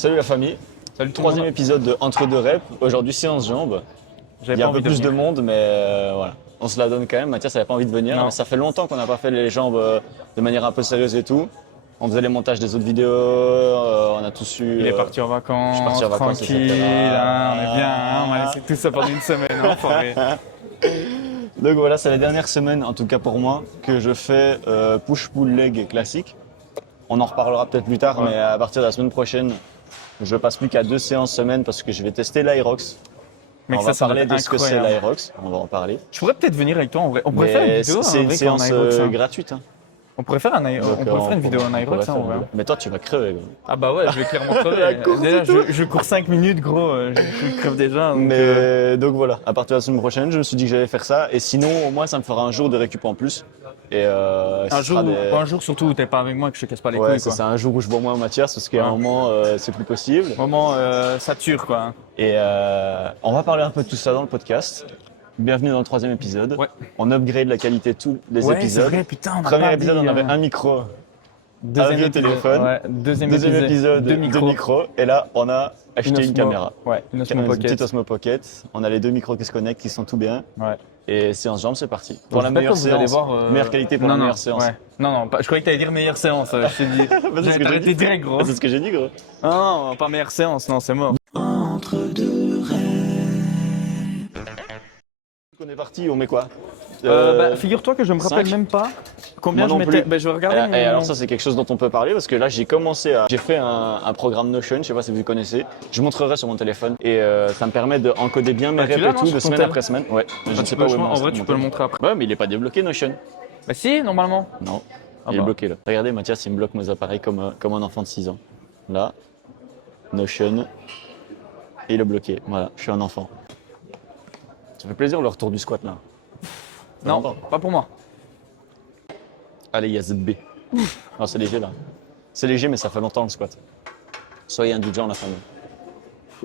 Salut la famille, Salut tout le troisième monde. épisode de Entre deux reps. Aujourd'hui séance jambes. Il y a un peu plus de monde mais voilà, on se la donne quand même. Mathias n'avait pas envie de venir, Non. mais ça fait longtemps qu'on n'a pas fait les jambes de manière un peu sérieuse et tout. On faisait les montages des autres vidéos, on a tous eu... Il est parti en vacances, je suis parti en vacances, tranquille, etc. hein, on est bien, hein, on va laisser tout ça pendant une semaine. Enfoiré. Donc voilà, c'est la dernière semaine, en tout cas pour moi, que je fais push-pull leg classique. On en reparlera peut-être plus tard, Ouais. mais à partir de la semaine prochaine, je passe plus qu'à 2 séances semaine parce que je vais tester l'Aerox. Mec, On va ça parler doit de être ce que c'est incroyable. l'Aerox, on va en parler. Je pourrais peut-être venir avec toi en vrai. On pourrait faire une Mais vidéo c'est en une vrai séance en Aerox, hein. gratuite. Hein. On pourrait faire, Donc, une vidéo en Aerox pourrait en faire vrai. une vidéo. Mais toi, tu vas crever. Gros. Ah bah ouais, je vais clairement crever. La course Déjà, et tout. je cours 5 minutes gros, je crève déjà. Donc, Mais donc voilà, à partir de la semaine prochaine, je me suis dit que j'allais faire ça. Et sinon, au moins, ça me fera un jour de récup en plus. Et un jour surtout où t'es pas avec moi que je te casse pas les ouais, couilles c'est quoi. ça, un jour où je vois moins Mathias parce qu'à un Ouais. moment, c'est plus possible. Vraiment sature quoi. Hein. Et on va parler un peu de tout ça dans le podcast. Bienvenue dans le 3e épisode. Ouais. On upgrade la qualité de tous les Ouais, c'est épisodes. vrai, putain, on a Premier pas épisode, dit, on avait hein. un micro. Deuxième vieux épisode, téléphone. Ouais, deuxième épisode, deux deux micros. micros. Et là, on a acheté une caméra. Ouais, une Osmo Une Pocket. petite Osmo Pocket. On a les 2 micros qui se connectent, qui sont tout bien. Ouais. Et séance jambes, c'est parti. Donc, Pour la j'espère meilleure que vous allez séance. voir, Meilleure qualité pour la meilleure séance. Ouais. Non, je croyais que t'allais dire meilleure séance. Je t'ai dit. c'est ce que J'ai j'ai arrêté dit. direct, gros. C'est ce que j'ai dit, gros. Non, pas meilleure séance, non, c'est mort. On est parti, on met quoi Figure-toi que je me rappelle cinq. même pas combien Moi je non mettais. plus. Je vais regarder. Et alors ça c'est quelque chose dont on peut parler parce que là j'ai commencé à... J'ai fait un programme Notion, je sais pas si vous connaissez. Je montrerai sur mon téléphone et ça me permet d'encoder bien mes Ah, tu reps l'as, et non, tout sur de ton semaine tel après semaine. Ouais, je ne sais pas où est en vrai, mon tu peux le tel. montrer après. Ouais mais il est pas débloqué Notion. Bah si, normalement. Non, Ah il est bah. bloqué là. Regardez Mathias il me bloque mes appareils comme un enfant de 6 ans. Là, Notion, et il est bloqué. Voilà, je suis un enfant. Ça fait plaisir le retour du squat là. Non, pas pour moi. Allez, il y a ZB. Non, c'est léger là. C'est léger, mais ça fait longtemps le squat. Soyez indulgents, la famille.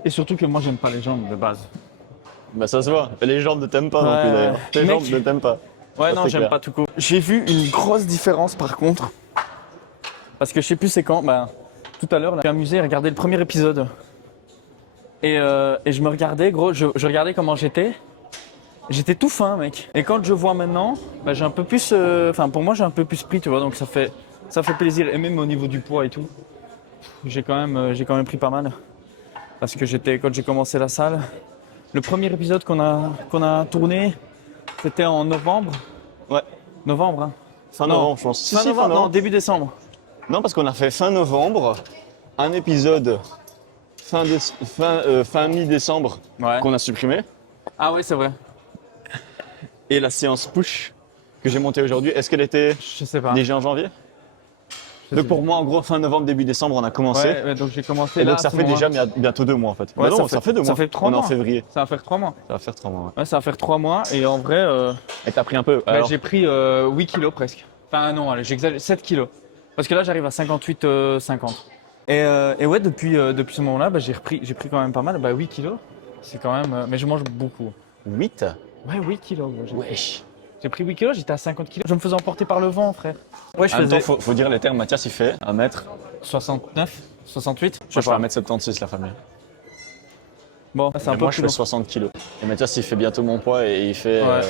Et surtout que moi, j'aime pas les jambes de base. Bah, ça se voit. Les jambes ne t'aiment pas non plus Ouais. d'ailleurs. Les Mec, jambes ne t'aiment pas. Ouais, Ça, non, c'est j'aime clair. pas tout court. J'ai vu une grosse différence par contre. Parce que je sais plus c'est quand. Bah, tout à l'heure, là, j'ai amusé à regarder le premier épisode. Et je me regardais, gros, je regardais comment j'étais. J'étais tout fin, mec. Et quand je vois maintenant, bah, j'ai un peu plus. Enfin, pour moi, j'ai un peu plus pris, tu vois. Donc ça fait plaisir. Et même au niveau du poids et tout, j'ai quand même pris pas mal. Parce que quand j'ai commencé la salle, le premier épisode qu'on a tourné, c'était en novembre. Ouais. Novembre, hein. Fin Non. novembre, je pense. Si, Fin si, novembre, fin novembre. non, début décembre. Non, parce qu'on a fait fin novembre, un épisode fin mi-décembre Ouais. qu'on a supprimé, Ah ouais, c'est vrai. et la séance push que j'ai montée aujourd'hui, est-ce qu'elle était Je sais pas. déjà en janvier? Je Donc sais pour moi, en gros, fin novembre, début décembre, on a commencé. Ouais, donc j'ai commencé Et là. donc ça à ce fait déjà moment-là. bientôt 2 mois en fait. Ouais, Bah non, ça ça fait 2 mois. ça fait 3 On est en mois. février. Ça va faire 3 mois. Ça va faire 3 mois. Ouais. Ouais, ça va faire 3 mois. Et en vrai, Et t'as pris un peu. bah, Alors, j'ai pris 8 kilos presque. Enfin, non, allez, j'exagère, 7 kilos. Parce que là, j'arrive à 58, 50. Et ouais, depuis ce moment-là, bah, j'ai pris quand même pas mal. Bah, 8 kilos. C'est quand même. Mais je mange beaucoup. 8. Ouais, 8 kilos. Wesh. J'ai pris 8 kilos, j'étais à 50 kilos. Je me faisais emporter par le vent, frère. Ouais, je En même faisais temps, faut dire les termes. Mathias, il fait 1m. 69, 68. Moi, je fais 1m76, la famille. Bon, c'est un Et peu moi, je plus fais 60 kilos. Et Mathias, il fait bientôt mon poids et il fait Ouais.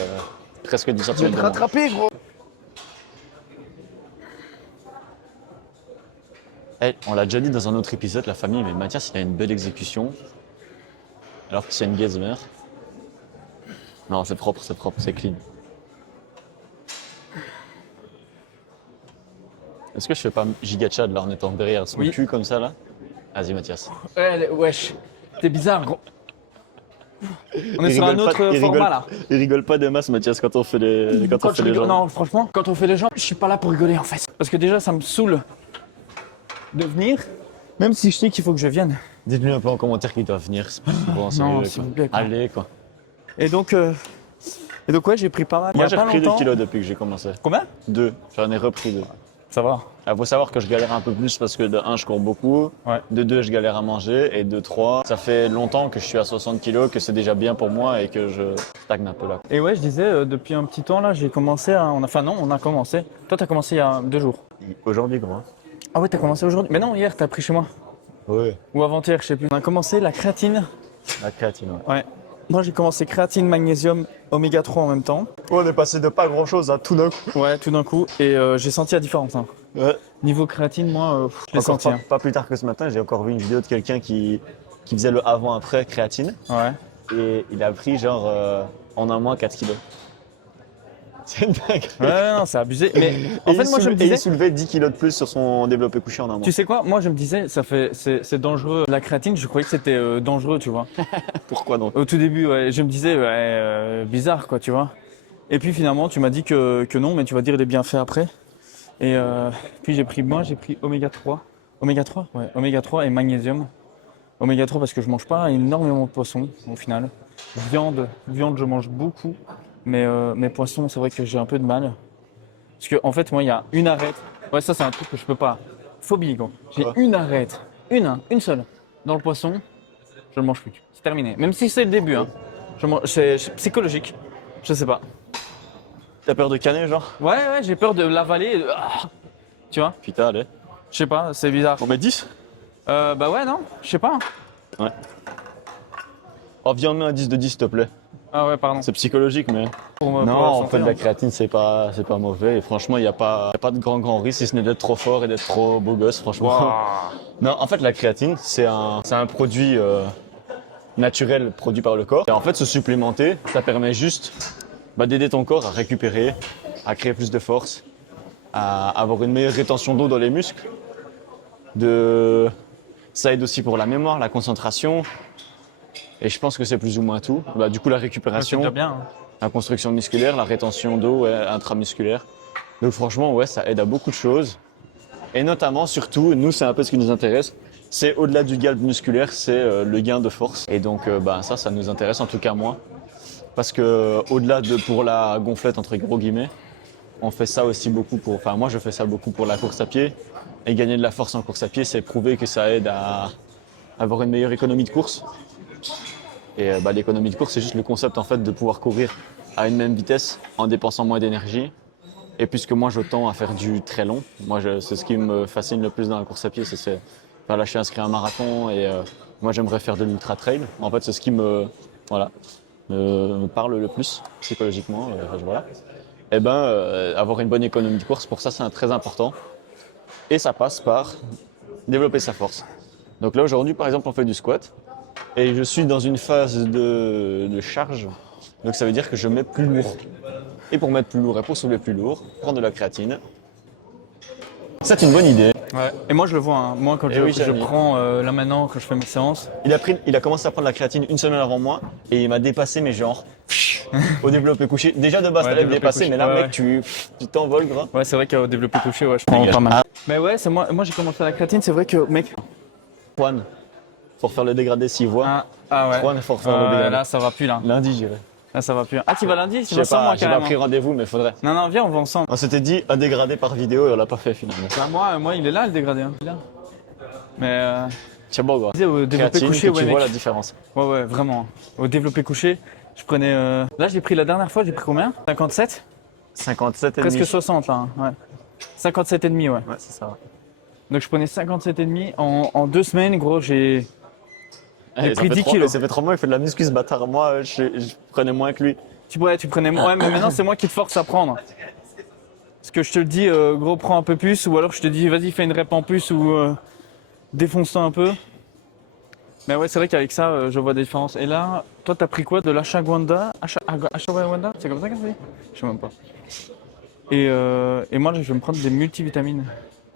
presque 10 Je vais cm. te rattraper, gros. On l'a déjà dit dans un autre épisode, la famille, mais Mathias, il a une belle exécution. Alors que c'est une gazemer. Non, c'est propre, c'est clean. Est-ce que je fais pas giga chad là en étant derrière son Oui. cul comme ça là? Vas-y Mathias. Ouais, wesh. T'es bizarre, gros. On est Il sur un rigole autre pas- il format rigole- là. Il rigole pas des masses Mathias quand on fait les, quand on fait je les rigole- jambes. non, franchement, quand on fait les jambes, je suis pas là pour rigoler en fait. Parce que déjà, ça me saoule de venir, même si je sais qu'il faut que je vienne. Dites-lui un peu en commentaire qu'il doit venir. C'est pas souvent, Non, sérieux, s'il quoi. vous plaît, quoi. Allez quoi. Et donc ouais, j'ai pris pas mal. Moi Il y j'ai a pas repris 2 longtemps- kilos depuis que j'ai commencé. Combien? 2. J'en ai repris 2. Ça va. Il faut savoir que je galère un peu plus parce que de 1 je cours beaucoup, Ouais. de 2 je galère à manger et de 3 ça fait longtemps que je suis à 60 kilos, que c'est déjà bien pour moi et que je stagne un peu là. Et ouais, je disais, depuis un petit temps là, j'ai commencé à. Enfin non, on a commencé. Toi, t'as commencé il y a 2 jours. Aujourd'hui gros. Ah ouais, t'as commencé aujourd'hui. Mais non, hier, t'as pris chez moi. Ouais. Ou avant-hier, je sais plus. On a commencé la créatine. La créatine, ouais. Ouais. Moi, j'ai commencé créatine, magnésium, oméga 3 en même temps. On est passé de pas grand chose à tout d'un coup. Ouais, tout d'un coup. Et j'ai senti la différence. Hein. Ouais. Niveau créatine, moi, je l'ai Encore senti. Hein. pas plus tard que ce matin, j'ai encore vu une vidéo de quelqu'un qui faisait le avant-après créatine. Ouais. Et il a pris genre en un mois 4 kilos. C'est une dingue. Ouais, non, c'est abusé. Mais en fait, moi, je me il disais, soulevait 10 kilos de plus sur son développé couché en un mois. tu sais quoi? Moi, je me disais, c'est dangereux. La créatine, je croyais que c'était dangereux, tu vois. Pourquoi donc? Au tout début, ouais, je me disais, ouais, bizarre, quoi, tu vois. Et puis finalement, tu m'as dit que non, mais tu vas dire les bienfaits après. Et puis j'ai pris oméga 3. Oméga 3? Ouais, oméga 3 et magnésium. Oméga 3 parce que je mange pas énormément de poissons au final. Viande, je mange beaucoup. Mais poissons, c'est vrai que j'ai un peu de mal. Parce que en fait, moi, il y a une arête. Ouais, ça, c'est un truc que je peux pas. Phobie, gros. J'ai Quoi? une arête. Une seule. Dans le poisson, je le mange plus. C'est terminé. Même si c'est le début, hein. C'est psychologique. Je sais pas. T'as peur de caner, genre? Ouais, j'ai peur de l'avaler. Et tu vois? Putain, allez. Je sais pas, c'est bizarre. On met 10? Bah ouais, non, je sais pas. Ouais. Oh, viens, on met un 10 de 10, s'il te plaît. Ah ouais, pardon. C'est psychologique, mais. Pour Non, la en santé, fait, la hein. créatine, c'est pas mauvais. Et franchement, il n'y a pas de grand risque, si ce n'est d'être trop fort et d'être trop beau gosse, franchement. Waouh. Non, en fait, la créatine, c'est un produit naturel produit par le corps. Et en fait, se supplémenter, ça permet juste d'aider ton corps à récupérer, à créer plus de force, à avoir une meilleure rétention d'eau dans les muscles. Ça aide aussi pour la mémoire, la concentration. Et je pense que c'est plus ou moins tout. Du coup, la C'est récupération, déjà bien. Hein. la construction musculaire, la rétention d'eau intramusculaire. Donc franchement, ouais, ça aide à beaucoup de choses. Et notamment, surtout, nous, c'est un peu ce qui nous intéresse. C'est au-delà du gain musculaire, c'est le gain de force. Et donc, ça nous intéresse, en tout cas moi. Parce que au-delà de pour la gonflette, entre gros guillemets, on fait ça aussi beaucoup moi, je fais ça beaucoup pour la course à pied. Et gagner de la force en course à pied, c'est prouvé que ça aide à avoir une meilleure économie de course. Et l'économie de course, c'est juste le concept en fait de pouvoir courir à une même vitesse en dépensant moins d'énergie. Et puisque moi je tends à faire du très long, c'est ce qui me fascine le plus dans la course à pied, c'est là je suis inscrit à un marathon et moi j'aimerais faire de l'ultra trail. En fait c'est ce qui me parle le plus psychologiquement. Voilà. Et avoir une bonne économie de course, pour ça c'est très important. Et ça passe par développer sa force. Donc là aujourd'hui par exemple on fait du squat. Et je suis dans une phase de charge, donc ça veut dire que je mets plus lourd. Et pour mettre plus lourd et pour soulever plus lourd, prendre de la créatine. C'est une bonne idée. Ouais. Et moi, je le vois. Hein. Moi, quand Eh oui, je Jérémy. prends là maintenant, quand je fais mes séances, Il a commencé à prendre la créatine une semaine avant moi et il m'a dépassé mes genres au développé couché. Déjà de base, Ouais, t'allais me développé dépasser, couché, mais là, ouais, mec, tu t'envoles, gras. ouais, c'est vrai qu'au développé couché, ouais, je prends pas mal. Mais ouais, c'est moi j'ai commencé la créatine, c'est vrai que, mec. Juan, faut refaire le dégradé s'il voit. Ah ouais. Juan, faut refaire le dégradé. Là, ça va plus, là. Lundi, j'irai. Là, ça va plus. Ah, tu vas lundi? Je Tu vas sais sans moi, pas, j'ai pas carrément. pris rendez-vous, mais faudrait. Non, viens, on va ensemble. On s'était dit un dégradé par vidéo et on l'a pas fait finalement. Bah, moi, il est là, le dégradé. Hein. Il est là. Mais, C'est bon, gras. je disais, au développé Créatine, couché, que ouais, tu mec. vois la différence. Ouais, vraiment. Au développé couché, je prenais. Là, j'ai pris la dernière fois, j'ai pris combien? 57? 57 et Presque demi. 60, là. Hein. Ouais. 57,5, ouais. Ouais, c'est ça. Donc, je prenais 57,5. En 2 semaines, gros, j'ai pris 10 kilos. Ça fait 3 mois, il fait de la muscu ce bâtard. Moi, je prenais moins que lui. Tu prenais moins. Ouais, mais maintenant, c'est moi qui te force à prendre. Parce que je te le dis, gros, prends un peu plus. Ou alors, je te dis, vas-y, fais une rep en plus ou défonce-toi un peu. Mais ouais, c'est vrai qu'avec ça, je vois des différences. Et là, toi, t'as pris quoi? De l'ashwagandha? Ashwagandha? C'est comme ça qu'on se dit? Je sais même pas. Et moi, je vais me prendre des multivitamines.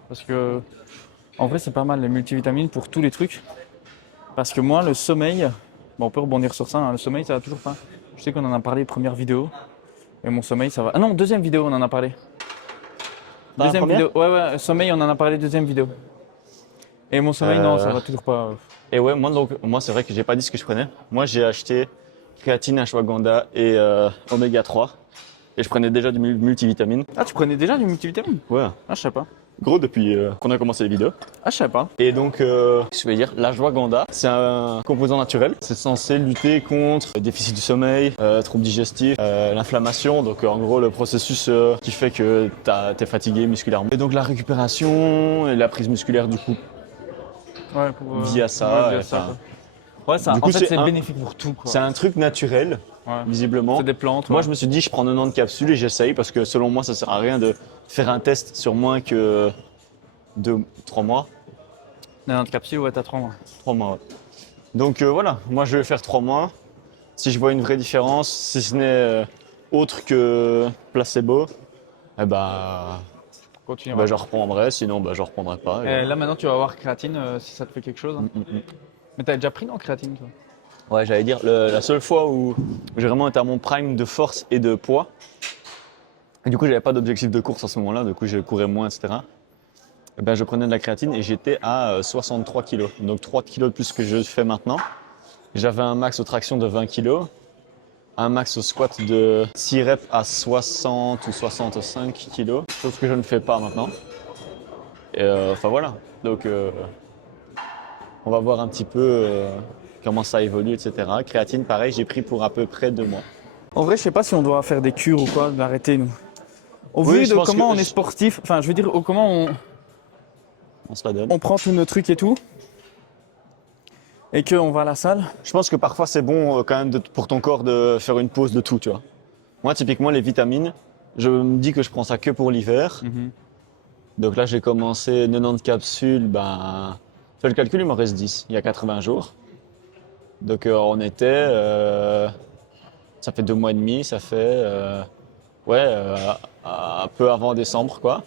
Parce que, en vrai, c'est pas mal, les multivitamines pour tous les trucs. Parce que moi, le sommeil, bon, on peut rebondir sur ça, hein, le sommeil, ça va toujours pas. Je sais qu'on en a parlé première vidéo. Et mon sommeil, ça va. Ah non, deuxième vidéo, on en a parlé. Dans la Deuxième première vidéo. Ouais, sommeil, on en a parlé deuxième vidéo. Et mon sommeil, non, ça va toujours pas. Et ouais, moi, c'est vrai que j'ai pas dit ce que je prenais. Moi, j'ai acheté créatine, ashwagandha et oméga 3. Et je prenais déjà du multivitamine. Ah, tu prenais déjà du multivitamine? Ouais. Ah, je sais pas. Gros, depuis qu'on a commencé les vidéos. Ah, je sais pas. Et donc, qu'est-ce que je vais dire? L'ashwagandha, c'est un composant naturel. C'est censé lutter contre le déficit du sommeil, troubles digestifs, l'inflammation. Donc, en gros, le processus qui fait que t'es fatigué musculairement. Et donc, la récupération et la prise musculaire, du coup, Ouais, pour, via ça. ouais, via ça, enfin, quoi. Ouais, ça, du en coup, fait, c'est c'est un- bénéfique pour tout, quoi. c'est un truc naturel, Ouais. visiblement. C'est des plantes. Moi, ouais. je me suis dit, je prends 90 capsules et j'essaye parce que selon moi, ça sert à rien de faire un test sur moins que 3 mois. Dans notre capsule, ouais, t'as 3 mois. 3 mois, ouais. Donc voilà, moi je vais faire 3 mois. Si je vois une vraie différence, si ce n'est autre que placebo, eh ben, Continue. je reprendrai, sinon je reprendrai pas. Et voilà. Là, maintenant, tu vas voir créatine si ça te fait quelque chose. Hein. Mais t'as déjà pris non créatine, toi? Ouais, j'allais dire, la seule fois où j'ai vraiment été à mon prime de force et de poids, et du coup j'avais pas d'objectif de course à ce moment-là, du coup je courais moins, etc. Eh ben, je prenais de la créatine et j'étais à 63 kg, donc 3 kg de plus que je fais maintenant. J'avais un max aux tractions de 20 kg, un max au squat de 6 reps à 60 ou 65 kg, chose que je ne fais pas maintenant. Et enfin voilà, donc on va voir un petit peu comment ça évolue, etc. Créatine, pareil, j'ai pris pour à peu près 2 mois. En vrai, je sais pas si on doit faire des cures ou quoi, d'arrêter, nous. Au Oui, vu je de pense comment que on est sportif, enfin, je veux dire, comment On se la donne. on prend tous nos trucs et tout, et qu'on va à la salle. Je pense que parfois c'est bon quand même pour ton corps de faire une pause de tout, tu vois. Moi, typiquement, les vitamines, je me dis que je prends ça que pour l'hiver. Donc là, j'ai commencé 90 capsules, fais le calcul, il m'en reste 10, il y a 80 jours. Donc on était, ça fait 2 mois et demi, ça fait, un peu avant décembre, quoi.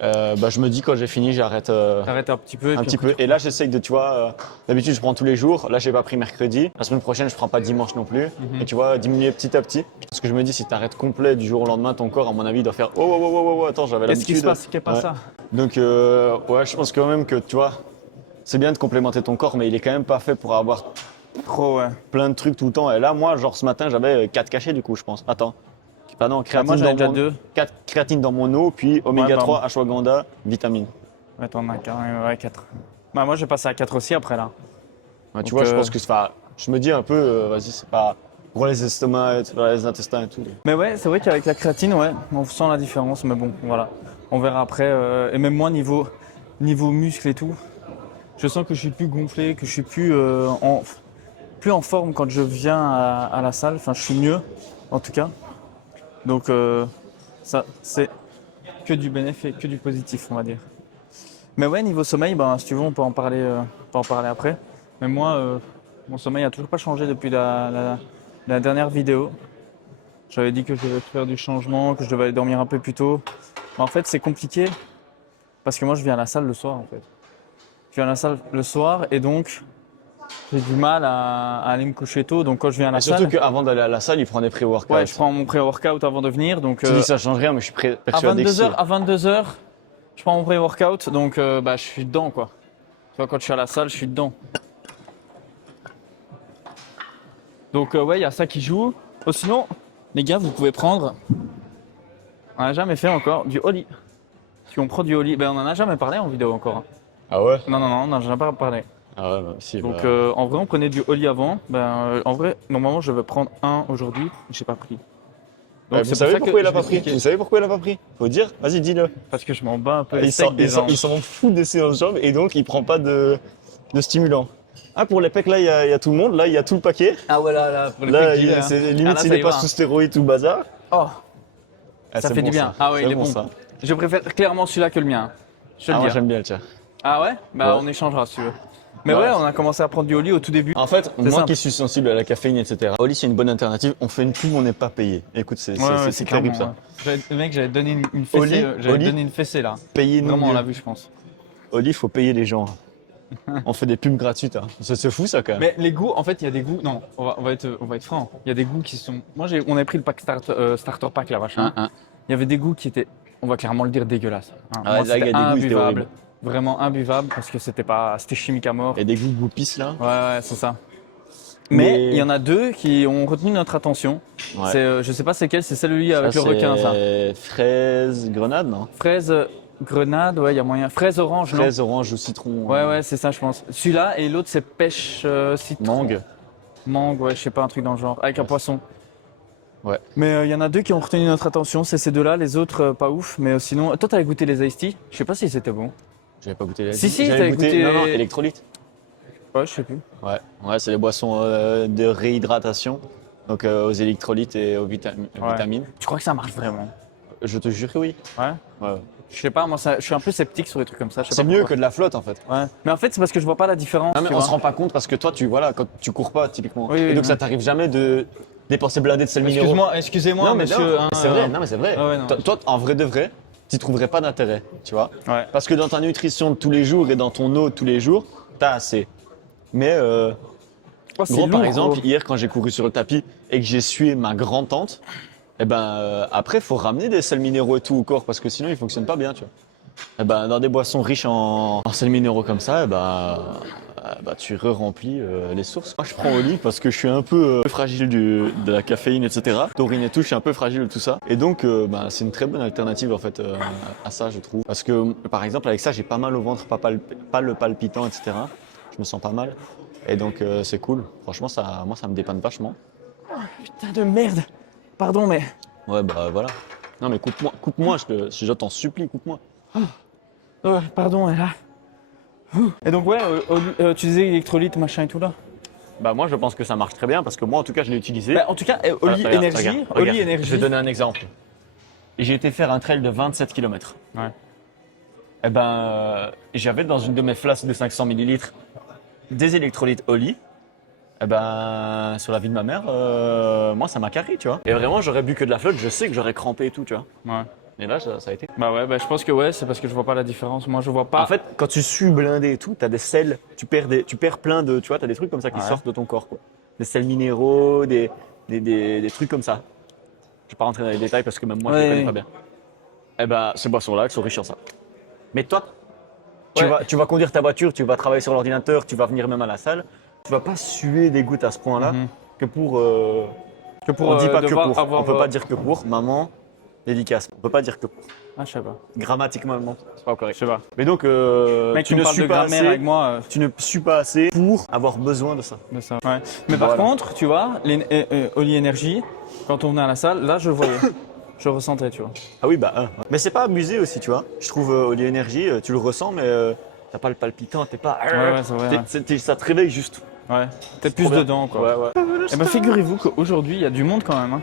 Je me dis quand j'ai fini, j'arrête T'arrêtes un petit peu. un petit peu. Et là, j'essaye de, tu vois, d'habitude, je prends tous les jours. Là, j'ai pas pris mercredi. La semaine prochaine, je prends pas dimanche non plus. Et tu vois, diminuer petit à petit. Parce que je me dis, si tu arrêtes complet du jour au lendemain, ton corps, à mon avis, doit faire oh, attends, j'avais Qu'est-ce l'habitude. qui se passe? Qu'est-ce pas Ouais. ça? Donc, ouais, je pense quand même que, tu vois, c'est bien de complémenter ton corps, mais il est quand même pas fait pour avoir Trop, ouais. plein de trucs tout le temps. Et là, moi, genre, ce matin, j'avais 4 cachets, du coup, je pense. Attends. Pardon, créatine, moi, j'en ai dans déjà mon... 2. 4 créatine dans mon eau, puis oméga Ouais, 3, ashwagandha, vitamine. Ouais, t'en as quand même, ouais, 4. Bah, moi, j'ai passé à 4 aussi après, là. Ouais, tu Donc, vois, je pense que je me dis un peu, vas-y, c'est pas pour les estomacs, les intestins et tout. Mais ouais, c'est vrai qu'avec la créatine, ouais, on sent la différence. Mais bon, voilà. On verra après. Et même moi, niveau muscle et tout, je sens que je suis plus gonflé, que je suis plus en forme quand je viens à la salle. Enfin, je suis mieux, en tout cas. Donc, ça, c'est que du bénéfice, que du positif, on va dire. Mais ouais, niveau sommeil, si tu veux, on peut en parler après. Mais moi, mon sommeil a toujours pas changé depuis la dernière vidéo. J'avais dit que je devais faire du changement, que je devais aller dormir un peu plus tôt. Mais en fait, c'est compliqué parce que moi, je viens à la salle le soir, en fait. Je viens à la salle le soir et donc j'ai du mal à aller me coucher tôt. Donc quand je viens à la salle, Surtout qu'avant d'aller à la salle, il prend des pré-workouts. ouais, je prends mon pré-workout avant de venir. Donc Tu dis ça change rien, mais je suis à persuadé que si. 22h, je prends mon pré-workout, donc je suis dedans, quoi. Tu vois, quand je suis à la salle, je suis dedans. Donc ouais, il y a ça qui joue. Oh, sinon, les gars, vous pouvez prendre, on n'a jamais fait encore, du Oli. Si on prend du Oli, on en a jamais parlé en vidéo encore. Hein. Ah ouais? Non, on n'en a jamais parlé. Ah ouais, si. Donc en vrai, on prenait du Oli avant. En vrai, normalement, je vais prendre un aujourd'hui, j'ai pas pris. Donc, vous savez pourquoi il a pas pris? expliquer. Vous savez pourquoi il a pas pris? Faut dire, vas-y, dis-le. Parce que je m'en bats un peu les Il steaks des jambes. s'en fout des séances jambes et donc il prend pas de stimulant. Ah, pour les pecs, là, il y a tout le monde. Là, il y a tout le paquet. Ah ouais, là, pour le Là, pec, là. c'est Ah, limite là, s'il ça n'est y pas va. sous stéroïdes ou bazar. Oh, Ah, ça c'est fait bon, du bien. ça. Ah ouais, C'est il est bon. ça. Je préfère clairement celui-là que le mien. Je te Ah, le moi, dis. j'aime bien le tien. Ah ouais? Ouais. On échangera si tu veux. Mais Ouais. ouais, on a commencé à prendre du Oli au tout début. En fait, moi simple. qui suis sensible à la caféine, etc. Oli, c'est une bonne alternative. On fait une pub, on n'est pas payé. Écoute, c'est terrible ça. Le mec, j'avais donné une fessée. Oli, J'avais Oli. donné une fessée là. Payez-nous. Vraiment, on mieux. l'a vu, je pense. Oli, faut payer les gens. On fait des pubs gratuites. Hein. C'est fou ça quand même. Mais les goûts, en fait, il y a des goûts. Non, on va être franc. Il y a des goûts qui sont. Moi, on avait pris le pack starter pack là, machin. Il y avait des goûts qui étaient, on va clairement le dire, dégueulasses. Hein. Ah ouais, Moi, là, il y a c'était des goûts, c'était imbuvable. horrible. Vraiment imbuvable parce que c'était chimique à mort. Il y a des goûts groupistes là. Ouais, c'est ça. Mais il y en a deux qui ont retenu notre attention. Ouais. Je sais pas c'est quel, c'est celui avec Ça, le requin, ça. c'est fraise, grenade, non? Fraise, grenade, ouais, il y a moyen. Fraise orange, non? Fraise, orange ou citron. Ouais, c'est ça, je pense. Celui-là et l'autre, c'est pêche citron. Mangue. Mangue, ouais, je sais pas, un truc dans le genre, avec un poisson. Ouais. Mais il y en a deux qui ont retenu notre attention, c'est ces deux-là, les autres, pas ouf. Mais sinon, toi, t'avais goûté les iced tea? Je sais pas si c'était bon. J'avais pas goûté. Si, j'avais t'avais goûté. goûté- Non, électrolyte. Ouais, je sais plus. Ouais, c'est les boissons de réhydratation. Donc aux électrolytes et aux vitamines. Tu crois que ça marche vraiment? Je te jure que oui. Ouais. Ouais. Je sais pas, moi je suis un peu sceptique sur les trucs comme ça. Je sais C'est pas mieux que pourquoi. de la flotte en fait. Ouais. Mais en fait, c'est parce que je vois pas la différence. Non, mais tu on vois. se rend pas compte parce que toi, quand tu cours pas typiquement. Oui, et donc oui. ça t'arrive jamais de dépenser blindé de sel minéraux. Excusez-moi, Non, mais monsieur. non, hein, c'est vrai. Non, mais c'est vrai. Ah ouais, non. Toi, en vrai de vrai, tu trouverais pas d'intérêt, tu vois. Ouais. Parce que dans ta nutrition de tous les jours et dans ton eau de tous les jours, t'as assez. Mais Oh, c'est gros, par lourd, exemple, gros. hier quand j'ai couru sur le tapis et que j'ai sué ma grande tante, eh ben après faut ramener des sels minéraux et tout au corps parce que sinon il fonctionne pas bien, tu vois. Eh ben dans des boissons riches en sels minéraux comme ça, tu re-remplis les sources. Moi je prends au lit parce que je suis un peu fragile de la caféine, etc. Taurine et tout, je suis un peu fragile de tout ça. Et donc c'est une très bonne alternative en fait à ça, je trouve. Parce que par exemple avec ça j'ai pas mal au ventre, pas le palpitant, etc. Je me sens pas mal. Et donc c'est cool. Franchement moi ça me dépanne vachement. Putain de merde. Pardon, mais. Ouais bah voilà. Non mais coupe-moi, je t'en supplie, coupe-moi. Ouais, pardon, et là. Et donc, ouais, tu disais électrolyte, machin et tout là. Bah moi je pense que ça marche très bien parce que moi en tout cas je l'ai utilisé. Bah, en tout cas, Oli Regarde, Énergie. regarde. Oli Énergie. Je vais te donner un exemple. J'ai été faire un trail de 27 km. Ouais. Et j'avais dans une de mes flasques de 500 ml des électrolytes Oli. Et sur la vie de ma mère, moi ça m'a carré, tu vois. Et vraiment j'aurais bu que de la flotte, je sais que j'aurais crampé et tout, tu vois. Ouais. Et là ça a été. Bah ouais, bah je pense que ouais, c'est parce que je vois pas la différence. Moi, je vois pas. En fait, quand tu sues blindé et tout, t'as des sels, tu perds plein de, tu vois, t'as des trucs comme ça qui Ouais. sortent de ton corps, quoi. Des sels minéraux, des trucs comme ça. Je vais pas rentrer dans les détails parce que même moi je les connais pas bien. Ces boissons-là, elles sont riches en ça. Mais toi, Ouais. tu vas conduire ta voiture, tu vas travailler sur l'ordinateur, tu vas venir même à la salle, tu vas pas suer des gouttes à ce point-là que pour. On dit pas que devoir pour. avoir, On peut pas dire que pour. Maman, dédicace. On peut pas dire que pour. Ah, je sais pas. Grammaticalement, c'est pas correct. Je sais pas. Mais donc, Mec, tu tu me ne parles suis de pas grammaire assez. avec moi. Tu ne suis pas assez pour avoir besoin de ça. De ça. Ouais. Mais par Voilà. contre, tu vois, Oli Énergie, quand on venait à la salle, là, je le voyais. Je le ressentais, tu vois. Ah oui, Mais c'est pas abusé aussi, tu vois. Je trouve Oli Énergie, tu le ressens, mais t'as pas le palpitant, t'es pas. Ouais, c'est vrai. Ça te réveille juste. Ouais. Peut-être plus Trop bien. dedans, quoi. Ouais. Eh ben, figurez-vous qu'aujourd'hui, il y a du monde quand même. Hein.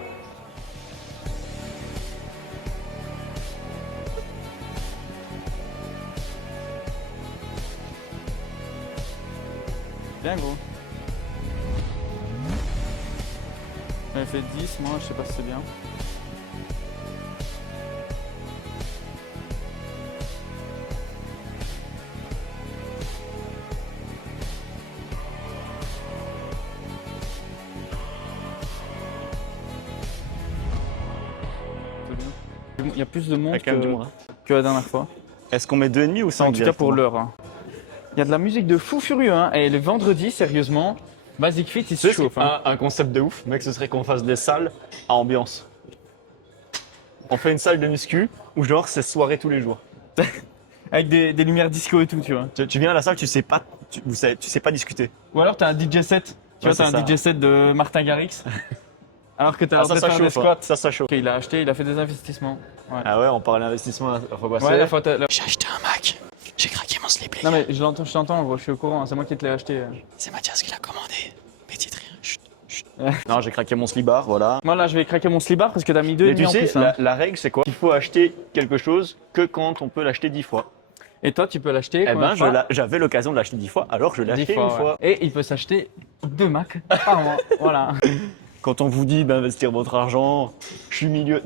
Bien, gros. J'avais fait 10, moi, je sais pas si c'est bien. C'est bien. Il y a plus de monde que la dernière fois. Est-ce qu'on met 2,5 ou 5 En tout cas pour l'heure. Hein. Il y a de la musique de fou furieux. Hein. Et le vendredi, sérieusement, Basic Fit, il se chauffe. Hein. Un concept de ouf, mec, ce serait qu'on fasse des salles à ambiance. On fait une salle de muscu où genre c'est soirée tous les jours. Avec des lumières disco et tout, tu vois. Tu viens à la salle, tu sais pas discuter. Ou alors t'as un DJ set. Tu vois, c'est t'as un ça. DJ set de Martin Garrix. Alors que t'as l'air de faire des squats. Ça chauffe. Ok, il a acheté, il a fait des investissements. Ouais. Ah ouais, on parle d'investissement la fois passée. Ouais, la fois J'ai acheté un Mac. J'ai craqué mon slip, les Non gars. mais je t'entends, gros, je suis au courant, c'est moi qui te l'ai acheté. C'est Mathias qui l'a commandé. Mais dites rien. Chut, chut. Non, j'ai craqué mon slibard, voilà. Moi là, je vais craquer mon slibard parce que t'as mis 2,5 Mais tu en sais, plus. Hein. la règle c'est quoi? Il faut acheter quelque chose que quand on peut l'acheter 10 fois. Et toi, tu peux l'acheter Eh combien ben, de fois j'avais l'occasion de l'acheter 10 fois, alors je l'ai 10 acheté une ouais. fois. Et il peut s'acheter 2 Macs par mois. Voilà. Quand on vous dit d'investir votre argent, je suis milieu.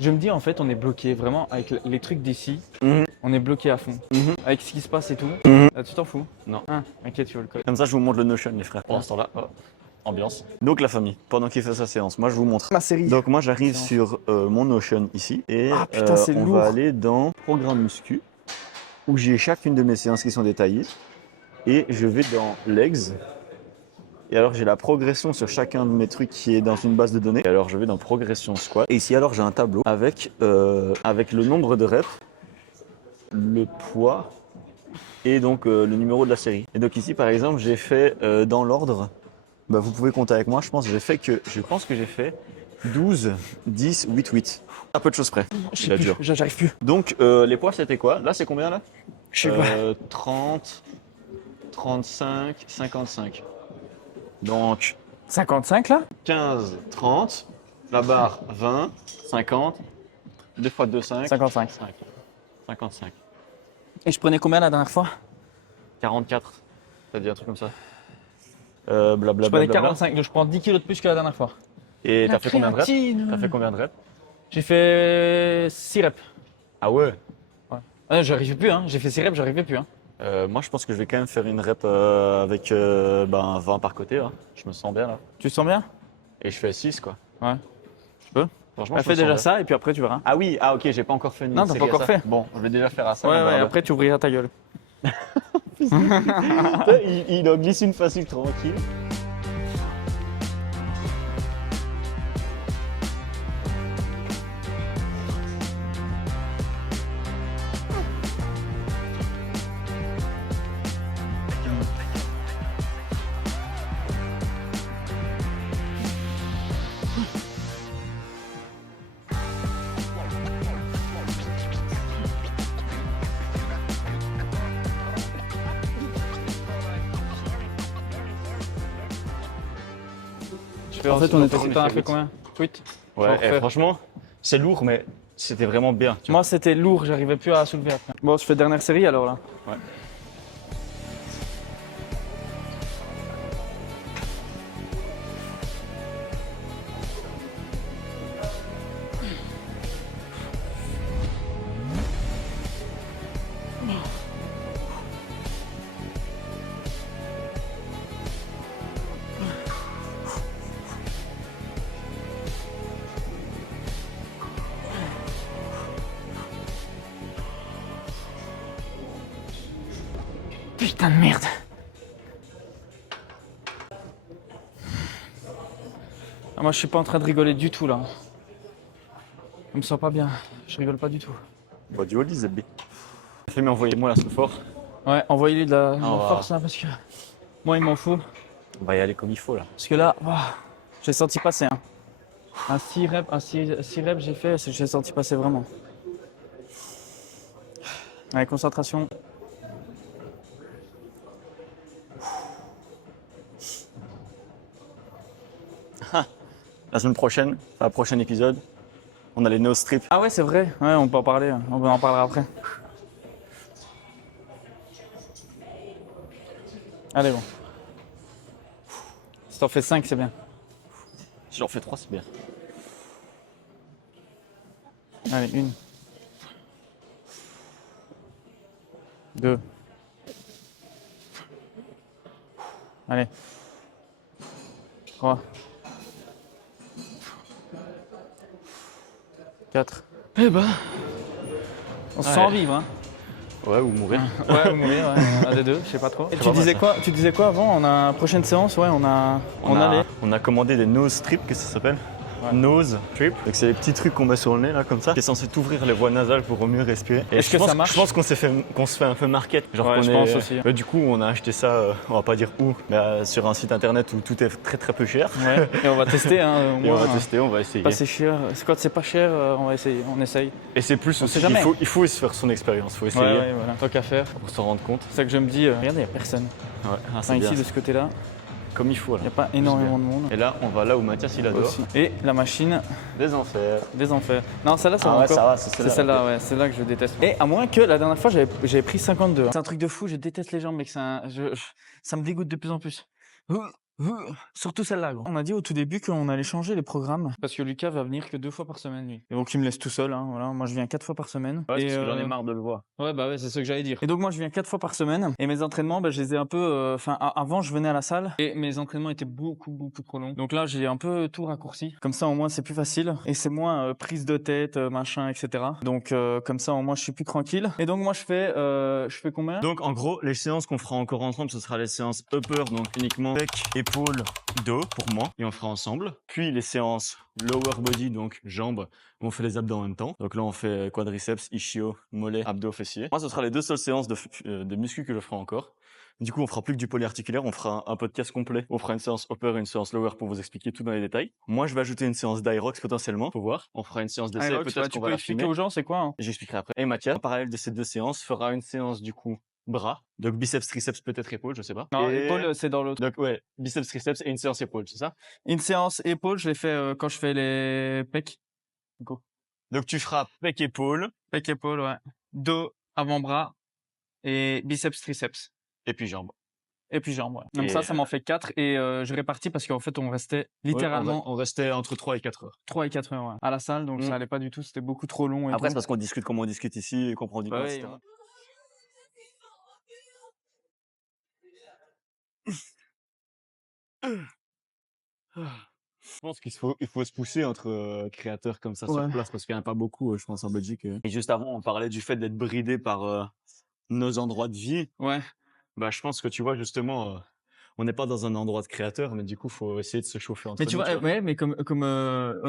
Je me dis en fait, on est bloqué vraiment avec les trucs d'ici. Mhm. On est bloqué à fond. Mhm. Avec ce qui se passe et tout. Là, tu t'en fous? Non. Ah, ok, tu veux le code. Comme ça, je vous montre le Notion, les frères. Pour l'instant là, ambiance. Donc la famille, pendant qu'il fait sa séance, moi je vous montre. Ma série. Donc moi j'arrive Séance. sur mon Notion ici et Ah, putain, c'est on lourd. va aller dans Programme Muscu où j'ai chacune de mes séances qui sont détaillées et je vais dans Legs. Et alors j'ai la progression sur chacun de mes trucs qui est dans une base de données. Et alors je vais dans Progression Squat. Et ici alors j'ai un tableau avec le nombre de reps, le poids et donc le numéro de la série. Et donc ici par exemple j'ai fait dans l'ordre, bah, vous pouvez compter avec moi, je pense que j'ai fait 12, 10, 8, 8. À peu de choses près. C'est dur. J'arrive plus. Donc les poids c'était quoi? Là c'est combien là? Je sais pas. 30, 35, 55. Donc 55 là? 15, 30, la barre 20, 50, 2 fois 2, 5. 55. 55. Et je prenais combien la dernière fois? 44. T'as dit un truc comme ça. Blablabla. Je prenais 45, donc je prends 10 kilos de plus que la dernière fois. Et t'as fait combien de reps? créatine. T'as fait combien de reps? J'ai fait 6 reps. Ah ouais. J'arrivais plus, hein. J'ai fait 6 reps, j'arrivais plus. Hein. Moi je pense que je vais quand même faire une rep avec 20 par côté là. Je me sens bien là. Tu te sens bien? Et je fais 6 quoi. Ouais. Tu peux? Franchement, Bah, je fais me sens déjà bien. ça et puis après tu verras. Ah oui, ah ok, j'ai pas encore fait une Non, t'as série pas à encore ça. fait. Bon, je vais déjà faire à ça. Ouais, on va ouais, voir. après tu ouvriras ta gueule. il en glisse une facile tranquille. En fait, on est trop. T'en as fait combien? 8. Ouais, refaire. franchement, c'est lourd, mais c'était vraiment bien. tu vois. Moi, c'était lourd, j'arrivais plus à soulever après. Bon, je fais dernière série alors là. Ouais. Putain de merde. Ah, moi, je suis pas en train de rigoler du tout là. Je me sens pas bien. Je rigole pas du tout. Bon, du haut, Zebé. Fais-moi envoyer-moi la fort. Ouais, envoyez-lui de la va. force là parce que moi, il m'en faut. On va y aller comme il faut là. Parce que là, j'ai senti passer. Hein. Un 6 reps, j'ai fait, j'ai senti passer vraiment. Allez, concentration. La semaine prochaine, enfin, le prochain épisode, on a les no strips. Ah ouais, c'est vrai. Ouais, on peut en parler. On en parlera après. Allez, bon. Si t'en fais 5, c'est bien. Si j'en fais 3, c'est bien. Allez, 1. 2. Allez. 3. 4. Eh ben. On se sent en vivre, hein. Ouais, ou mourir. Ouais, ou mourir, ouais. Un des deux, je sais pas trop. Et tu disais quoi avant? On a prochaine séance, ouais, on a commandé des nose strips, qu'est-ce que ça s'appelle? Ouais. Nose strip. Donc c'est les petits trucs qu'on met sur le nez là comme ça. C'est censé t'ouvrir les voies nasales pour mieux respirer. Et Est-ce que ça marche? Je pense qu'on se fait un peu market. Genre Ouais, qu'on je est- pense aussi. Du coup, on a acheté ça, on va pas dire où, mais sur un site internet où tout est très très peu cher. Ouais. Et on va tester, hein. Et on va tester, on va essayer. Pas c'est cher. C'est quand c'est pas cher, on va essayer, on essaye. Et c'est plus On aussi sait jamais. il faut se faire son expérience, il faut essayer Ouais, voilà. Tant qu'à faire. pour s'en rendre compte. C'est ça que je me dis. Regardez, il n'y a personne. Ouais, ah, Enfin, c'est ici, bien. de ce côté-là, Comme il faut il n'y là. a pas énormément de monde. Et là, on va là où Mathias il adore. Aussi. Et la machine Des enfers. des enfers. Non, celle-là, ça Ah va ouais, encore. ça va, c'est C'est celle-là. celle-là, ouais, c'est là que je déteste. Et à moins que la dernière fois, j'avais pris 52. C'est un truc de fou, je déteste les jambes, mec. Ça me dégoûte de plus en plus. Surtout celle-là, gros. On a dit au tout début qu'on allait changer les programmes parce que Lucas va venir que 2 fois par semaine, lui. Et donc il me laisse tout seul, hein, voilà. Moi je viens 4 fois par semaine. Ouais, Et, parce que j'en ai marre de le voir. Ouais, bah ouais, c'est ce que j'allais dire. Et donc moi je viens 4 fois par semaine et mes entraînements, bah, je les ai un peu. Enfin, avant je venais à la salle et mes entraînements étaient beaucoup trop longs. Donc là j'ai un peu tout raccourci. Comme ça au moins c'est plus facile et c'est moins prise de tête, machin, etc. Donc comme ça au moins je suis plus tranquille. Et donc moi je fais combien? Donc en gros, les séances qu'on fera encore ensemble, ce sera les séances upper, donc uniquement pec, épaules, dos pour moi, et on fera ensemble. Puis les séances lower body, donc jambes, où on fait les abdos en même temps. Donc là on fait quadriceps, ischio, mollet, abdos, fessiers. Moi ce sera les 2 seules séances de muscu que je ferai encore. Du coup, on fera plus que du polyarticulaire, on fera un podcast complet. On fera une séance upper et une séance lower pour vous expliquer tout dans les détails. Moi, je vais ajouter une séance d'Irox potentiellement, faut voir. On fera une séance d'essai, Aerox, peut-être tu qu'on peux va la expliquer filmer. aux gens c'est quoi hein. J'expliquerai après. Et Mathias, en parallèle de ces 2 séances, fera une séance du coup bras, donc biceps, triceps, peut-être épaules, je sais pas. Non, Et- épaule, c'est dans l'autre. Donc ouais, biceps, triceps et une séance épaules, c'est ça? Une séance épaule, je l'ai fait quand je fais les pecs. Donc tu feras pec épaule Pec épaule, ouais. Dos, avant-bras et biceps, triceps. et puis jambes. Et puis jambes, ouais. Donc Et, ça m'en fait 4 et je répartis parce qu'en fait, on restait littéralement Ouais, on restait entre 3 et 4 heures. 3 et 4 heures ouais, à la salle, donc ça allait pas du tout, c'était beaucoup trop long et Après, c'est tout. parce qu'on discute comme on discute ici et qu'on prend du Bah temps, ouais, etc. Je pense il faut se pousser entre créateurs comme ça sur Ouais. place parce qu'il n'y en a pas beaucoup, je pense, en Belgique. Et juste avant, on parlait du fait d'être bridé par nos endroits de vie. Ouais. Bah, je pense que tu vois, justement, on n'est pas dans un endroit de créateurs, mais du coup, faut essayer de se chauffer entre Mais tu nous. vois, ouais, mais comme on Faut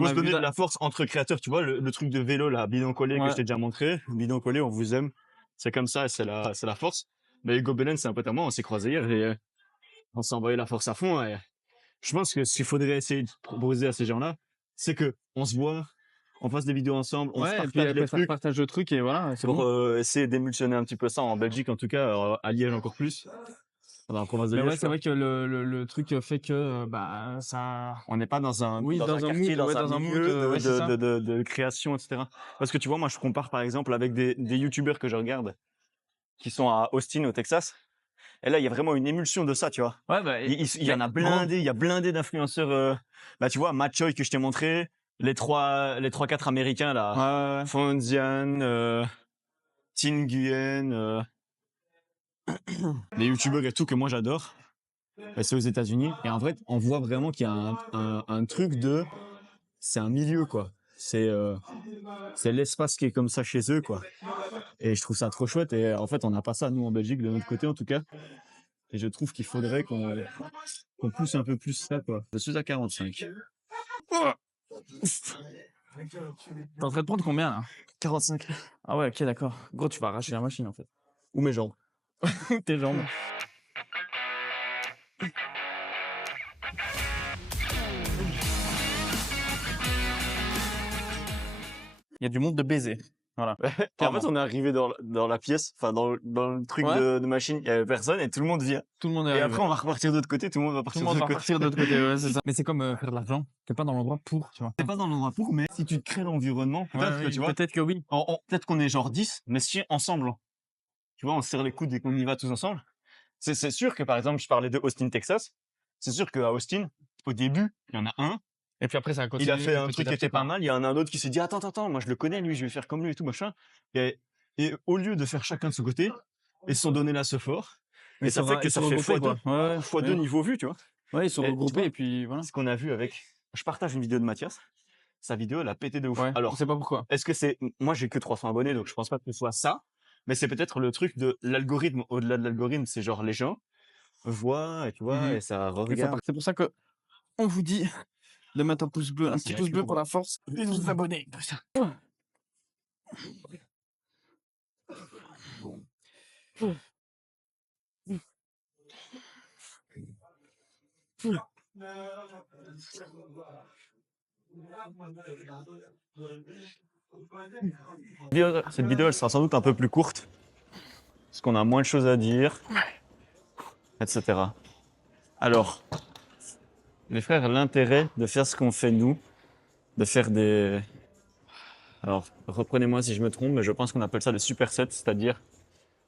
a se vu donner de la force entre créateurs, tu vois, le truc de vélo, là, bidon collé que Ouais. je t'ai déjà montré. Bidon collé, on vous aime. C'est comme ça, c'est la force. Mais Hugo Belen, c'est un pote à moi, on s'est croisés hier et on s'est envoyé la force à fond. Et je pense que ce qu'il faudrait essayer de proposer à ces gens-là, c'est que on se voit, on fasse des vidéos ensemble, on se ouais, et puis partage après les ça trucs partage le truc et voilà, c'est pour bon. essayer d'émulsionner un petit peu ça en Belgique, en tout cas, à Liège encore plus. Dans la province de Mais Liège, ouais, c'est quoi. vrai que le truc fait que bah ça On n'est pas dans un, oui, dans un dans un quartier, mood, dans ouais, un dans un mood, milieu ouais, c'est ça. de création, etc. Parce que tu vois, moi, je compare par exemple avec des youtubeurs que je regarde qui sont à Austin, au Texas. Et là, il y a vraiment une émulsion de ça, tu vois. Ouais, bah Il y en a blindé, il y a blindé d'influenceurs. Bah, tu vois, Matt Choi que je t'ai montré, les trois, quatre américains là, ouais. Fonzian, Tin Nguyen, les youtubeurs et tout que moi j'adore. Bah, c'est aux États-Unis. Et en fait, on voit vraiment qu'il y a un truc de, c'est un milieu quoi. C'est l'espace qui est comme ça chez eux quoi. Et je trouve ça trop chouette. Et en fait, on n'a pas ça nous en Belgique de notre côté en tout cas. Et je trouve qu'il faudrait qu'on pousse un peu plus ça quoi. Je suis à 45. T'es en train de prendre combien là? 45. Ah ouais, ok, d'accord. Gros, tu vas arracher la machine en fait. Ou mes jambes. Tes jambes. Il y a du monde de baiser. Voilà. Et en fait, on est arrivé dans la pièce, enfin dans le truc Ouais. de machine, il y avait personne et tout le monde vient. Tout le monde est Et arrivé. après, on va repartir de l'autre côté, tout le monde va Tout partir le monde de va l'autre côté. partir de l'autre côté, ouais, c'est ça. Mais c'est comme faire de l'argent. T'es pas dans l'endroit pour, tu vois. T'es pas dans l'endroit pour, mais si tu te crées l'environnement, peut-être que Ouais, tu vois, peut-être que oui. peut-être qu'on est genre 10, mais si ensemble, tu vois, on se serre les coudes et qu'on y va tous ensemble. C'est sûr que par exemple, je parlais de Austin, Texas. C'est sûr qu'à Austin, au début, il y en a un. Et puis après, ça a continué. Il a fait un petit truc à qui petit, était quoi. pas mal. Il y en a un autre qui s'est dit, attends, moi je le connais, lui, je vais faire comme lui et tout, machin. Et au lieu de faire chacun de son côté, ils se sont donné là ce fort. Et ça fait que ça fait x2. Ouais, x2 niveau vue, tu vois. Ouais, ils sont Et tu regroupés vois, et puis voilà. Ce qu'on a vu avec, je partage une vidéo de Mathias. Sa vidéo, elle a pété de ouf. Ouais, Alors, on sait pas pourquoi. est-ce que c'est, moi j'ai que 300 abonnés, donc je pense pas que ce soit ça. Mais c'est peut-être le truc de l'algorithme. Au-delà de l'algorithme, c'est genre les gens voient, et tu vois, Mhm. et ça Et ça regarde. part- C'est pour ça que on vous dit de mettre un pouce bleu, un petit pouce bleu pour la force et de vous abonner. Cette vidéo, elle sera sans doute un peu plus courte, parce qu'on a moins de choses à dire, etc. Alors, les frères, l'intérêt de faire ce qu'on fait nous, de faire des... Alors, reprenez-moi si je me trompe, mais je pense qu'on appelle ça des supersets, c'est-à-dire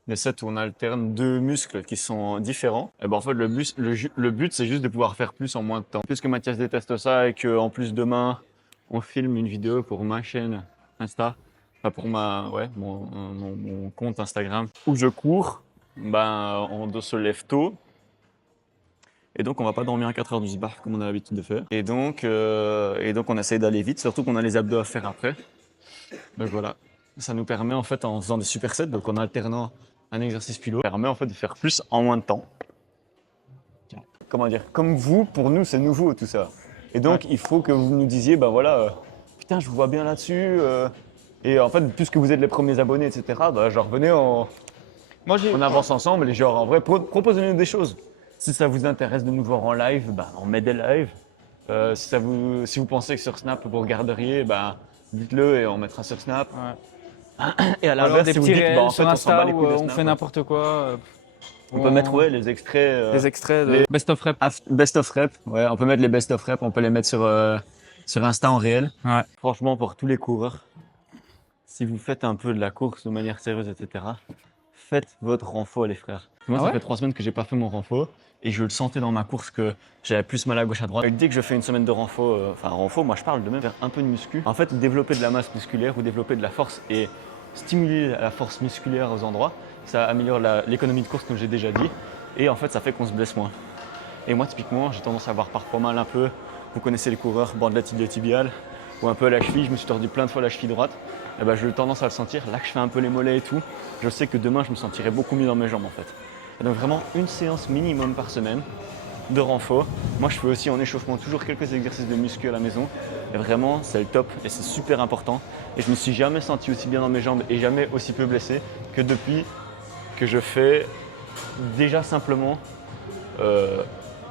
des sets où on alterne deux muscles qui sont différents. Et ben en fait, le but, c'est juste de pouvoir faire plus en moins de temps. Puisque Mathias déteste ça et que en plus demain, on filme une vidéo pour ma chaîne Insta, enfin pour mon compte Instagram, où je cours, ben on se lève tôt. Et donc, on va pas dormir à 4 heures du bar comme on a l'habitude de faire. Et donc on essaye d'aller vite, surtout qu'on a les abdos à faire après. Donc voilà, ça nous permet en fait, en faisant des supersets, donc en alternant un exercice puis l'autre, permet en fait de faire plus en moins de temps. Comment dire, comme vous, pour nous, c'est nouveau tout ça. Et donc, il faut que vous nous disiez, ben voilà, putain, je vous vois bien là-dessus. Et en fait, puisque vous êtes les premiers abonnés, etc., ben, genre, venez, Moi, j'ai. On avance ensemble et genre en vrai, proposez-nous des choses. Si ça vous intéresse de nous voir en live, bah, on met des lives. Si vous pensez que sur Snap vous regarderiez, bah, dites-le et on mettra sur Snap. Ouais. Et à Alors l'inverse, des si vous petits dites, réels bah, en sur fait, on s'en bat Insta les où couilles de on Snap, fait n'importe quoi. on peut mettre les extraits. Les extraits de les- Best of Rep. Best of rep. Ouais, on peut mettre les best of rep, on peut les mettre sur Insta en réel. Ouais. Franchement, pour tous les coureurs, si vous faites un peu de la course de manière sérieuse, etc., faites votre renfo, les frères. Moi, Ah ça ouais fait 3 semaines que j'ai pas fait mon renfo et je le sentais dans ma course que j'avais plus mal à gauche à droite. Dès que je fais une semaine de renfo, renfo, moi je parle de même faire un peu de muscu. En fait, développer de la masse musculaire ou développer de la force et stimuler la force musculaire aux endroits, ça améliore l'économie de course comme j'ai déjà dit et en fait, ça fait qu'on se blesse moins. Et moi, typiquement, j'ai tendance à avoir parfois mal un peu. Vous connaissez les coureurs, bandelette iliotibiale ou un peu à la cheville. Je me suis tordu plein de fois la cheville droite. Et ben, j'ai eu tendance à le sentir. Là que je fais un peu les mollets et tout, je sais que demain, je me sentirai beaucoup mieux dans mes jambes en fait. Et donc vraiment une séance minimum par semaine de renfo. Moi, je fais aussi en échauffement toujours quelques exercices de muscu à la maison. Et vraiment, c'est le top et c'est super important. Et je me suis jamais senti aussi bien dans mes jambes et jamais aussi peu blessé que depuis que je fais déjà simplement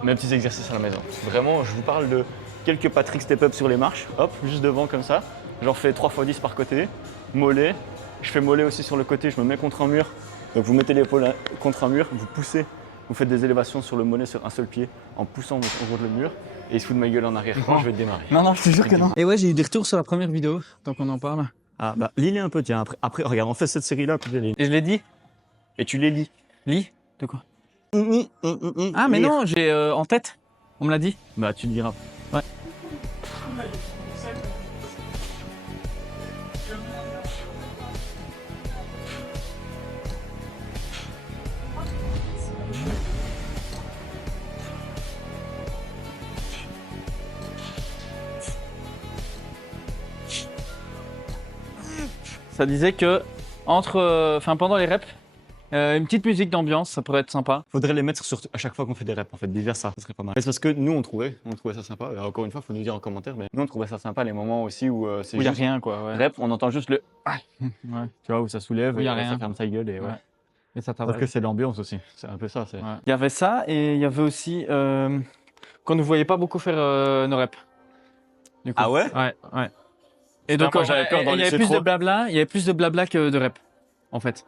mes petits exercices à la maison. Vraiment, je vous parle de quelques Patrick step-up sur les marches, hop, juste devant comme ça. J'en fais 3 x 10 par côté, mollet. Je fais mollet aussi sur le côté, je me mets contre un mur. Donc vous mettez l'épaule contre un mur, vous poussez, vous faites des élévations sur le mollet sur un seul pied en poussant contre le mur. Et il se fout de ma gueule en arrière. Quand je vais démarrer. Non, je te jure que non. Et ouais, j'ai eu des retours sur la première vidéo, donc on en parle. Ah bah lis-les un peu, tiens. Après regarde, on fait cette série-là, puis les lis. Et je l'ai dit. Et tu les lis. Lis. De quoi? Ah, mais Lire. non, j'ai en tête. On me l'a dit. Bah tu le diras. Ouais. Ça disait que pendant les reps, une petite musique d'ambiance, ça pourrait être sympa. Faudrait les mettre à chaque fois qu'on fait des reps en fait, divers ça serait pas mal. Mais c'est parce que nous on trouvait ça sympa. Alors, encore une fois, faut nous dire en commentaire, mais nous on trouvait ça sympa les moments aussi où c'est Où il y a juste rien, quoi. Ouais. rep, on entend juste le Ouais. tu vois où ça soulève Où y a et rien. ça ferme sa gueule et ouais. Ouais. Et ça Parce que c'est l'ambiance aussi, c'est un peu ça. C'est... Ouais. Il y avait ça et il y avait aussi qu'on ne voyait pas beaucoup faire nos reps. Du coup. Ah ouais? Ouais. Et Putain, moi, j'avais peur d'en il y avait laisser plus trop. de blabla, il y avait plus de blabla que de reps, en fait.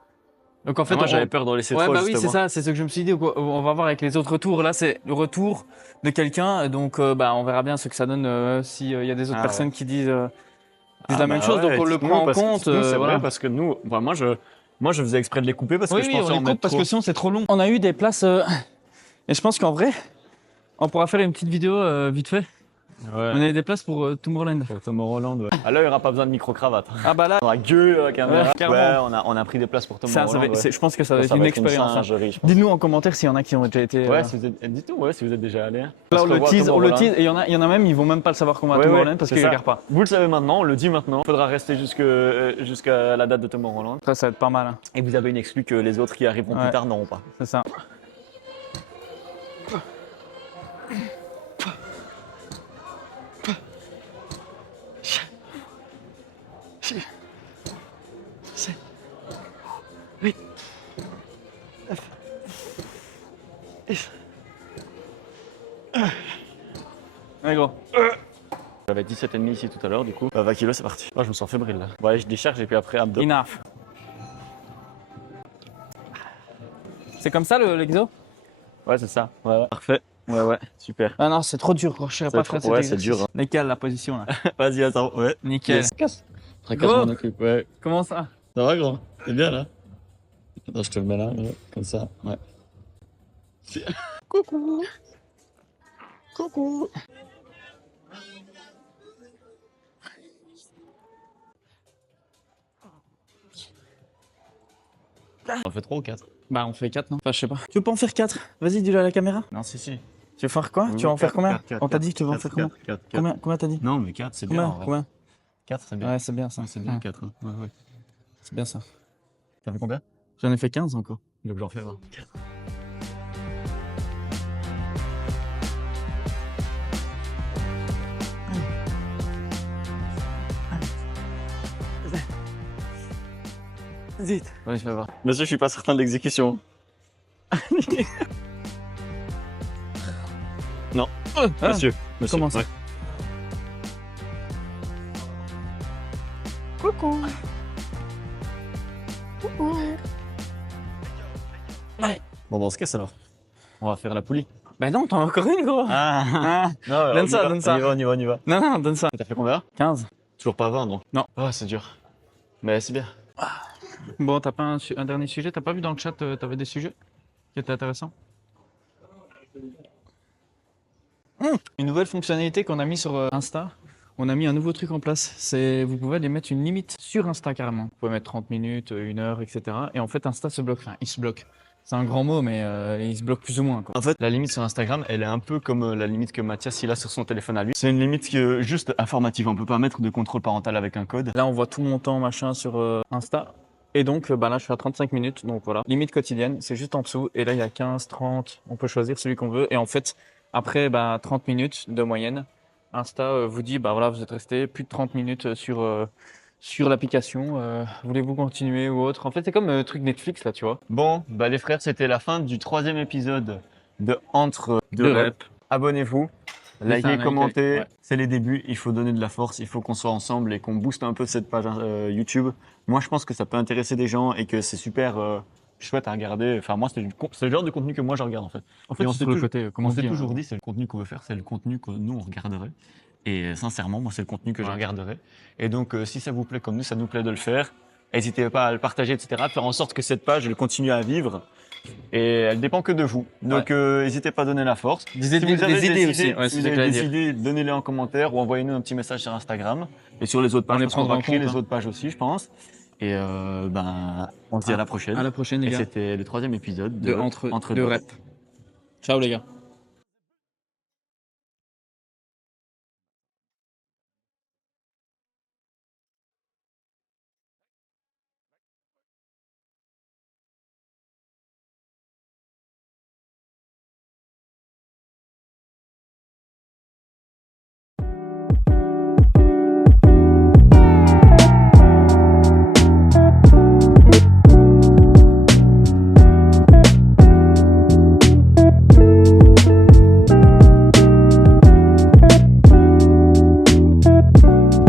Donc en fait, moi j'avais peur d'en laisser ouais, trop bah oui, c'est justement. ça, c'est ce que je me suis dit. On va voir avec les autres retours. Là, c'est le retour de quelqu'un, donc on verra bien ce que ça donne s'il y a des autres Ah personnes qui disent la Ah même bah chose. ouais, Donc on le dites-nous, prend en parce que- compte. dites-nous, c'est voilà. vrai parce que nous, enfin, moi je faisais exprès de les couper parce Oui, que je oui, pensais on en les mettre coupe parce trop. que sinon c'est trop long. On a eu des places et je pense qu'en vrai, on pourra faire une petite vidéo vite fait. Ouais. On a eu des places pour Tomorrowland. Pour Tom Holland, ouais. Ah là, il n'y aura pas besoin de micro-cravate. Ah bah là, On aura gueule, caméra. Ouais, clairement. Ouais, on a pris des places pour Tom ça Holland. va- Ouais. je pense que ça va être Ça une va expérience. hein. singerie, je pense. Dites-nous en commentaire s'il y en a qui ont déjà été. Ouais, si vous êtes... dites-nous ouais, si vous êtes déjà allé. Là, on le tease, et il y en a même, ils vont même pas le savoir qu'on va à Tomorrowland parce qu'ils regardent pas. Vous le savez maintenant, on le dit maintenant. Il faudra rester jusqu'à la date de Tom Holland. Ça va être pas mal. hein. Et vous avez une exclue que les autres qui arriveront Ouais. plus tard n'auront pas. C'est ça. Ouais, gros. J'avais 17,5 ici tout à l'heure, du coup. 20 kilos, c'est parti. Oh, je me sens fébrile là. Ouais, je décharge et puis après abdos. Enough. C'est comme ça l'exo? Ouais, c'est ça. Ouais. Parfait. Ouais, super. Ah non, c'est trop dur, gros. Je sais pas faire cet Ouais, c'est exercice. dur. Hein. Nickel la position là. Vas-y, attends. Ouais. Nickel. Yes. Très Go. je m'en occupe. Ouais. Comment ça? Ça va, grand? C'est bien là? Attends, je te le mets là, comme ça. Ouais. Coucou. Coucou. On fait 3 ou 4? Bah on fait 4 non? Enfin je sais pas. Tu veux pas en faire 4? Vas-y dis-le à la caméra. Non, si. Tu veux faire quoi? Oui, Tu vas en faire quatre, combien? quatre, On t'a dit que tu veux en faire combien? 4. Combien t'as dit? Non, mais 4, c'est bien. Combien? en vrai. Combien? 4, c'est bien. Ouais c'est bien ça. Ouais, c'est bien 4. Ouais. C'est bien ça. T'as fait combien? J'en ai fait 15 encore. Donc j'en fais 20. Vite. Ouais, je vais voir. Monsieur, je suis pas certain de l'exécution. Non. Monsieur. Monsieur. Comment ça? Ouais. Coucou. Bon, dans ce cas, alors. On va faire la poulie. Ben non, t'en as encore une, gros. Ah. Non, Donne ça, donne ça. On y va, on y va. Non, non, donne ça. T'as fait combien? 15. Toujours pas 20, donc. Non. Ah, c'est dur. Mais c'est bien. Bon, t'as pas un dernier sujet? T'as pas vu dans le chat, t'avais des sujets qui étaient intéressants? Une nouvelle fonctionnalité qu'on a mis sur Insta. On a mis un nouveau truc en place. C'est vous pouvez aller mettre une limite sur Insta carrément. Vous pouvez mettre 30 minutes, 1 heure, etc. Et en fait, Insta se bloque. Enfin, il se bloque. C'est un grand mot, mais il se bloque plus ou moins, quoi. En fait, la limite sur Instagram, elle est un peu comme la limite que Mathias il a sur son téléphone à lui. C'est une limite juste informative. On peut pas mettre de contrôle parental avec un code. Là, on voit tout mon temps, machin, sur Insta. Et donc, bah là, je suis à 35 minutes. Donc voilà. Limite quotidienne, c'est juste en dessous. Et là, il y a 15, 30. On peut choisir celui qu'on veut. Et en fait, après 30 minutes de moyenne, Insta vous dit, bah voilà, vous êtes resté plus de 30 minutes sur l'application. Voulez-vous continuer ou autre? En fait, c'est comme truc Netflix, là, tu vois. Bon, bah les frères, c'était la fin du 3e épisode de Entre De rep. Abonnez-vous, Laissez un likez, like, commentez. ouais. C'est les débuts, il faut donner de la force, il faut qu'on soit ensemble et qu'on booste un peu cette page YouTube. Moi, je pense que ça peut intéresser des gens et que c'est super chouette à regarder. Enfin, moi, c'est le genre de contenu que moi, je regarde en fait. En fait, Et on c'est s'est sur le toujours- côté, comme On on s'est dit, toujours hein. dit, c'est le contenu qu'on veut faire, c'est le contenu que nous, on regarderait. Et sincèrement, moi, c'est le contenu que je Ouais. regarderai. Et donc, si ça vous plaît comme nous, ça nous plaît de le faire. N'hésitez pas à le partager, etc. Faire en sorte que cette page, elle continue à vivre. Et elle dépend que de vous. Donc, n'hésitez pas à donner la force. Des Si vous avez idées aussi. Ouais, si c'est vous ce que avez j'allais des dire. idées, donnez-les en commentaire ou envoyez-nous un petit message sur Instagram. Et sur les autres pages, On les parce qu'on prendra va en créer compte, les hein. autres pages aussi, je pense. Et on se dit à la prochaine. À la prochaine, les Et gars. c'était le 3e épisode De Entre deux. Rep. Ciao, les gars.